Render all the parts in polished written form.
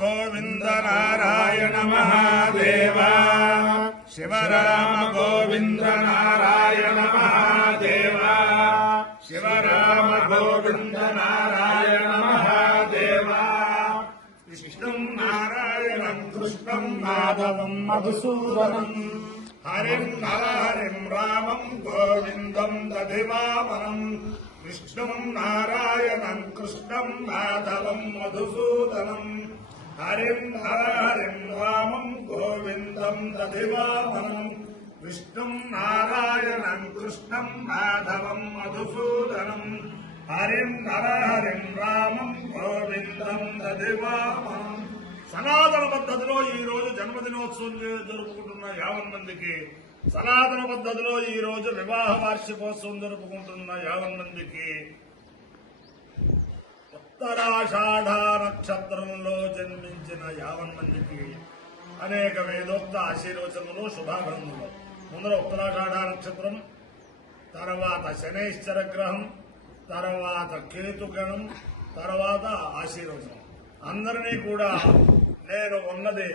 गोविंद नारायण महादेव शिवराम गोविंद नारायण महादेव शिवराम गोविंद नारायण महादेव विष्णुं नारायणं कृष्णं माधवं मधुसूदनं हरिं हरिं रामं गोविन्दं दधिवामनं विष्णुं नारायणं कृष्णं माधवं मधुसूदनं हरिं हरिं रामं गोविन्दं दधिवामनं विष्णुं नारायणं कृष्णं माधवं मधुसूदनं हरिं हरिं रामं गोविन्दं दधिवामनं సనాతన పద్ధతిలో ఈ రోజు జన్మదినోత్సవం జరుపుకుంటున్న 50 మందికి, సనాతన పద్ధతిలో ఈ రోజు వివాహ వార్షికోత్సవం జరుపుకుంటున్న 50 మందికి, ఉత్తరాషాఢ నక్షత్రంలో జన్మించిన 50 మందికి అనేక వేదోక్త ఆశీర్వచనలు శుభాభినందనలు. ముందర ఉత్తరాషాఢ నక్షత్రం, తర్వాత శనైశ్చర గ్రహం, తర్వాత కేతుగణం, తర్వాత ఆశీర్వచనం. అందరినీ కూడా నేను ఉన్నది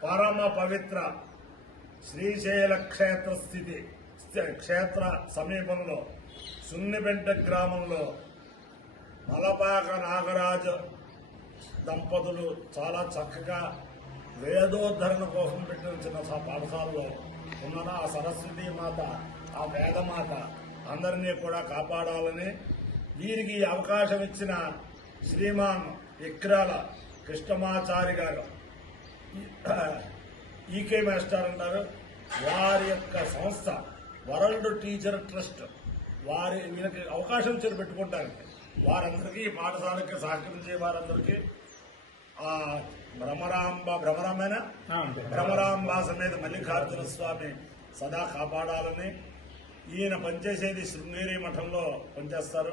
పరమ పవిత్ర శ్రీశైల క్షేత్ర క్షేత్ర సమీపంలో సున్నిపెంట గ్రామంలో మలపాక నాగరాజు దంపతులు చాలా చక్కగా వేదోద్ధరణ కోసం పెట్టిన చిన్న పాఠశాలలో ఉన్న ఆ సరస్వతీ మాత, ఆ వేదమాత అందరినీ కూడా కాపాడాలని, వీరికి అవకాశం ఇచ్చిన శ్రీమాన్ విక్రాల కృష్ణమాచారి గారు, ఈకే మాస్టర్ అంటారు, వారి యొక్క సంస్థ వరల్డ్ టీచర్ ట్రస్ట్ వారి వీళ్ళకి అవకాశం ఇచ్చి పెట్టుకుంటానికి వారందరికీ ఈ పాఠశాలకి సహకరించే వారందరికీ భ్రమరాంబ సమేత మల్లికార్జున స్వామి సదా కాపాడాలని. ఈయన పనిచేసేది శృంగేరి మఠంలో పనిచేస్తారు.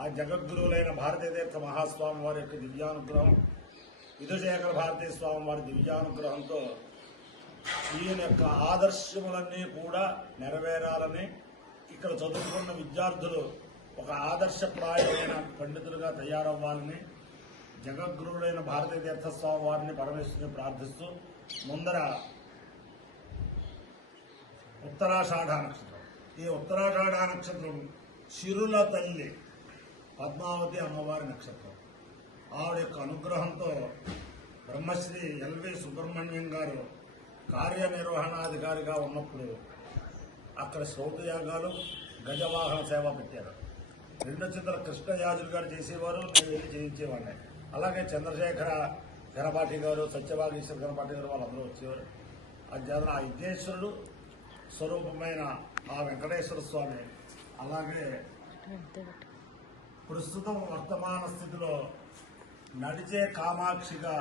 ఆ జగద్గురువులైన భారతీయ తీర్థ మహాస్వామి వారి యొక్క దివ్యానుగ్రహం, విధుశేఖర భారతీయ స్వామి వారి దివ్యానుగ్రహంతో ఈయన యొక్క ఆదర్శములన్నీ కూడా నెరవేరాలని, ఇక్కడ చదువుకున్న విద్యార్థులు ఒక ఆదర్శప్రాయమైన పండితులుగా తయారవ్వాలని జగద్గురువులైన భారతీయ తీర్థ స్వామి వారిని పరమేశ్వరుని ప్రార్థిస్తూ, ముందర ఉత్తరాషాఢ నక్షత్రం, ఈ ఉత్తరాషాఢ నక్షత్రం చిరుల తల్లి పద్మావతి అమ్మవారి నక్షత్రం. ఆవిడ యొక్క అనుగ్రహంతో బ్రహ్మశ్రీ ఎల్వి సుబ్రహ్మణ్యం గారు కార్యనిర్వహణాధికారిగా ఉన్నప్పుడు అక్కడ శ్రౌతయాగాలు, గజవాహన సేవ పెట్టారు. రెండచిత్ర కృష్ణయాజులు గారు చేసేవారు, నేను వెళ్ళి చేయించేవాడిని. అలాగే చంద్రశేఖర గణపాటి గారు, సత్యవాగీశ్వర గణపాటి గారు వాళ్ళందరూ వచ్చేవారు. అధ్యాత్మ ఆ విఘ్నేశ్వరుడు స్వరూపమైన ఆ వెంకటేశ్వర స్వామి, అలాగే ప్రస్తుతం వర్తమాన స్థితిలో నడిచే కామాక్షిగా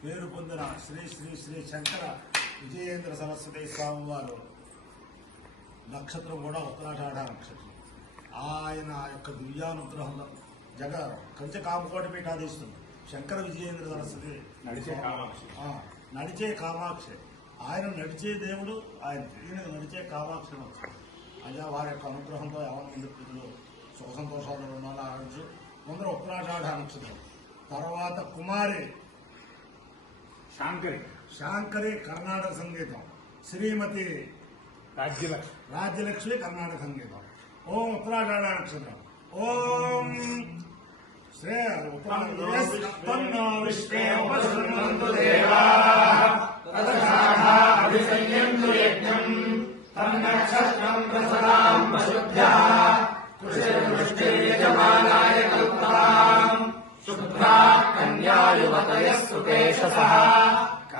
పేరు పొందిన శ్రీ శ్రీ శ్రీ శంకర విజయేంద్ర సరస్వతి స్వామి వారు నక్షత్రం కూడా ఉత్తరాషాఢ నక్షత్రం. ఆయన యొక్క దివ్యానుగ్రహంలో కంచె కామకోటి పీఠాధీస్తుంది శంకర విజయేంద్ర సరస్వతి నడిచే కామాక్షి. ఆయన నడిచే దేవుడు, ఈయన నడిచే కామాక్షి నక్షత్రం. అయ్యా వారి యొక్క అనుగ్రహంతో 50 మంది ప్రజలు సుఖ సంతోషాలు ఉండాలి. ఆ రోజు ముందర ఉత్తరాషాఢ నక్షత్రం, తర్వాత కుమారి శాంకరి కర్ణాటక సంగీతం, శ్రీమతి రాజ్యలక్ష్మి కర్ణాటక సంగీతం. ఓం ఉత్తరాషాఢ నక్షత్రం. ఓం శ్రీ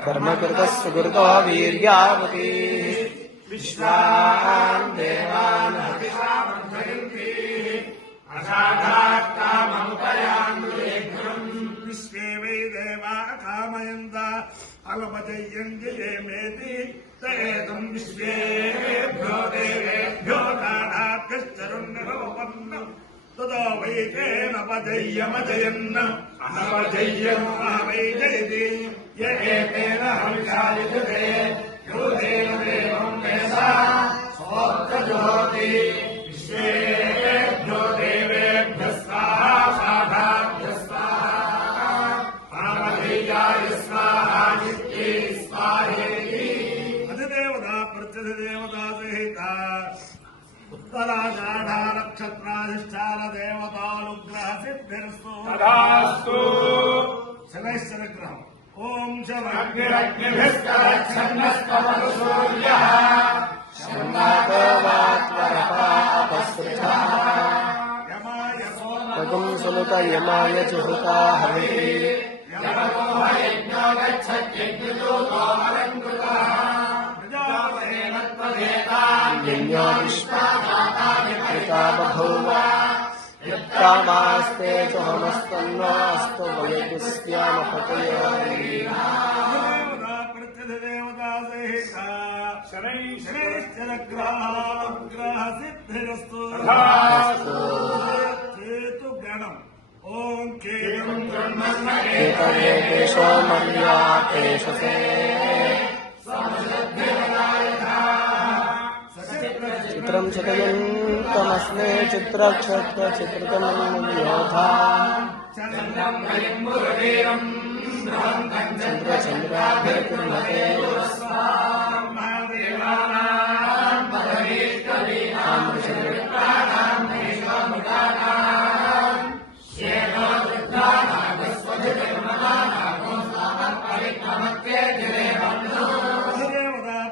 कर्मकृत सुकृतो वीर्यावती विश्वान् देवान् विश्वे वै देवा कामयन्त अलपजयन्ति ये मेति तयेदं विश्वेभ्यो देवेभ्यो दानाभ्यश्चरुन्निरोपन्नम् ततो वै तेन पजय्यमजयन् अनपजय्यम् वै जयति य एतेन हविषायुधे यो देव देवं वेद सोऽर्कजोति विश्वेभ्यो देवेभ्यः स्वाहा साधाभ्यः स्वाहा అధిదేవతా ప్రత్యధిదేవతా సహిత ఉత్తరాషాఢా నక్షత్రాధిష్టాన దేవతానుగ్రహ సిద్ధిరస్తు శనైశ్చరగ్రహం. ఓం పగం సునుత యమాయ జుహుతా హవిః యజ్ఞో విశ్వాపితా బభూవ యత్కామాస్తే చహమస్తన్నో అస్తు వయజ్ఞస్యామ పతయో ప్రత్యధిదేవతా సహిత శనైశ్చరగ్రహానుగ్రహ సిద్ధిరస్తు గణం. ఓం కేయం కేతయేషో మర్యాతేషసే చిత్రం చితయంతమస్మే చిత్రక్షత్ర చిత్రతమన్యోధా చంద్ర చంద్రాభిర్మతే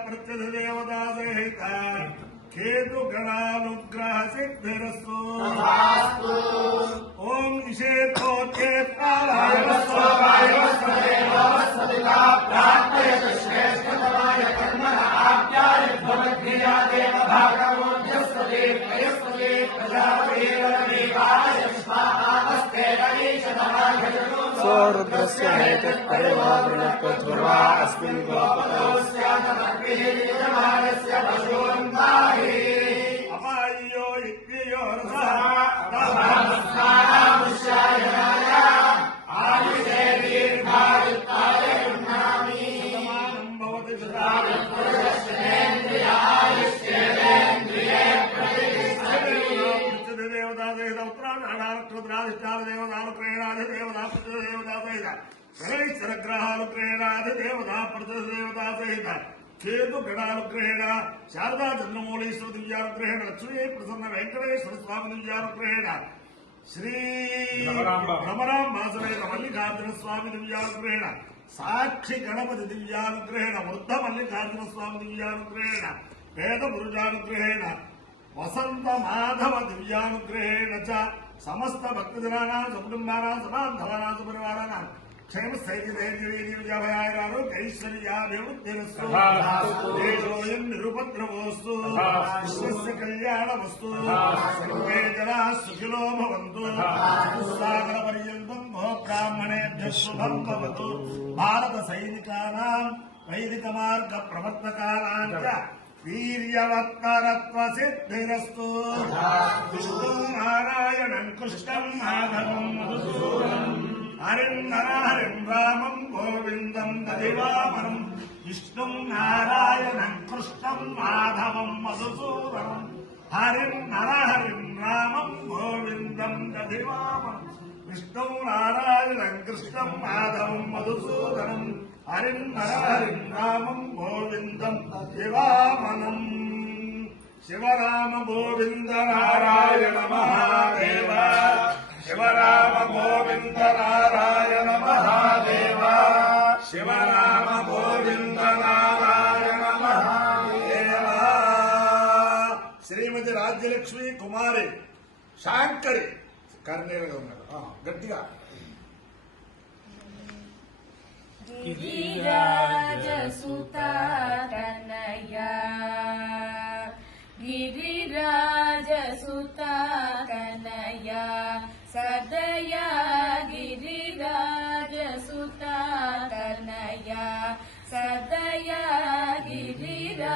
ప్రత్యధిదేవతా సహిత కేతు గణానుగ్రహ సిద్ధిరస్తు. ఓం సోరుద్రస్య హేతుః పరివావృణత్వధ్రువా అస్మిన్ గోపతో అపాయ్యో యజ్ఞయో శనైశ్చరగ్రహానుగ్రహేణాధిదేవతా ప్రతిదేవతా సహిత కేతు గణానుగ్రహేణ శారదా చంద్రమౌళీశ్వర దివ్యానుగ్రహేణ లక్ష్మీ ప్రసన్న వెంకటేశ్వర స్వామి దివ్యానుగ్రహేణ శ్రీ భ్రమరాంబాసవేత మల్లికార్జున స్వామి దివ్యానుగ్రహేణ సాక్షి గణపతి దివ్యానుగ్రహేణ వృద్ధ మల్లికార్జున స్వామి దివ్యానుగ్రహేణ వేద గురుజానుగ్రహేణ వసంత మాధవ దివ్యానుగ్రహేణ చ సమస్త భక్తజనానాం సకుటుంబానాం సమాంధవానాం సుపరివారానాం క్షేమ స్థైర్యధైర్యవీర్యవిజయభయారాలు ఐశ్వర్యాభివృద్ధిరస్తు. దేశోయం నిరుపద్రవోస్తు విశ్వస్య కళ్యాణమస్తు. సర్వే జనాః సుఖినో భవంతు. సాగర పర్యంతం బ్రాహ్మణేభ్యః శుభం భవతు. భారత సైనికానాం వైదిక మార్గ ప్రవర్తకానాం చ వీర్యవత్తరత్వ సిద్ధిరస్తు. విష్ణుం నారాయణం కృష్ణం మాధవం మధుసూదనం హరిం నరహరిం రామం గోవిందం దదివామనం. విష్ణుం నారాయణం కృష్ణం మాధవం మధుసూదనం హరిం నరహరిం రామం గోవిందం దదివామనం. విష్ణుం నారాయణం కృష్ణం మాధవం మధుసూదనం హరిం నరహరిం రామం గోవిందం దదివామనం. శివరామ గోవింద నారాయణ మహాదేవ. శివరామ గోవింద నారాయణ మహాదేవ. శివరామ గోవింద నారాయణ మహాదేవ. శ్రీమతి రాజ్యలక్ష్మి కుమారి శాంకరి కర్ణేలుగా ఉన్నారు. గట్టిగా గిరిరాజసుతా తనయా గిరిరాజసుతా తనయా సదయా గిరిరాజసుతా తనయా సదయా గిరిరాజసుతా